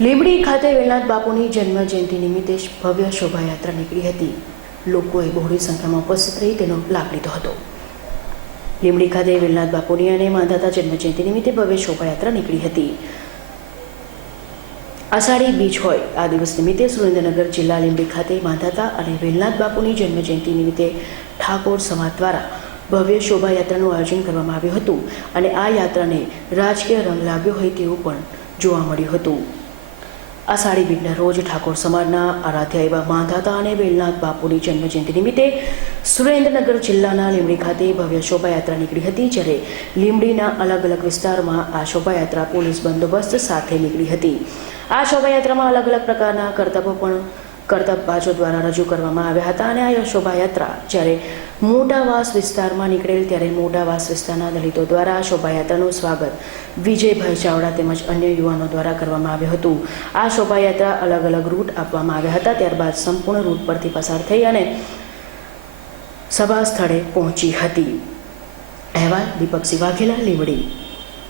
લીંબડી ખાતે વેલનાથ બાપુની જન્મ જયંતિ નિમિત્તે ભવ્ય શોભાયાત્રા નીકળી હતી. લોકોએ બહોળી સંખ્યામાં ઉપસ્થિત રહી તેનો લાભ લીધો હતો. લીંબડી ખાતે વેલનાથ બાપુની અને માંધાતા જન્મજયંતિ નિમિત્તે ભવ્ય શોભાયાત્રા નીકળી હતી. અષાઢી બીજ હોય, આ દિવસ નિમિત્તે સુરેન્દ્રનગર જિલ્લા લીંબડી ખાતે માધાતા અને વેલનાથ બાપુની જન્મ જયંતિ નિમિત્તે ઠાકોર સમાજ દ્વારા ભવ્ય શોભાયાત્રાનું આયોજન કરવામાં આવ્યું હતું અને આ યાત્રાને રાજકીય રંગ લાગ્યો હોય તેવું પણ જોવા મળ્યું હતું. અષાઢી બીજના રોજ ઠાકોર સમાજના આરાધ્ય એવા માંધાતા અને વેલનાથ બાપુની જન્મજયંતિ નિમિત્તે સુરેન્દ્રનગર જિલ્લાના લીમડી ખાતે ભવ્ય શોભાયાત્રા નીકળી હતી, જ્યારે લીમડીના અલગ અલગ વિસ્તારમાં આ શોભાયાત્રા પોલીસ બંદોબસ્ત સાથે નીકળી હતી. આ શોભાયાત્રામાં અલગ અલગ પ્રકારના કરતબો પણ કરતબબાજો દ્વારા રજૂ કરવામાં આવ્યા હતા અને આ શોભાયાત્રા જ્યારે મોટાવાસ વિસ્તારમાં નીકળેલ ત્યારે મોટાવાસ વિસ્તારના દલિતો દ્વારા આ શોભાયાત્રાનું સ્વાગત વિજયભાઈ ચાવડા તેમજ અન્ય યુવાનો દ્વારા કરવામાં આવ્યું હતું. આ શોભાયાત્રા અલગ અલગ રૂટ આપવામાં આવ્યા હતા, ત્યારબાદ સંપૂર્ણ રૂટ પરથી પસાર થઈ અને સભા સ્થળે પહોંચી હતી. અહેવાલ દીપકસિંહ વાઘેલા લીવડી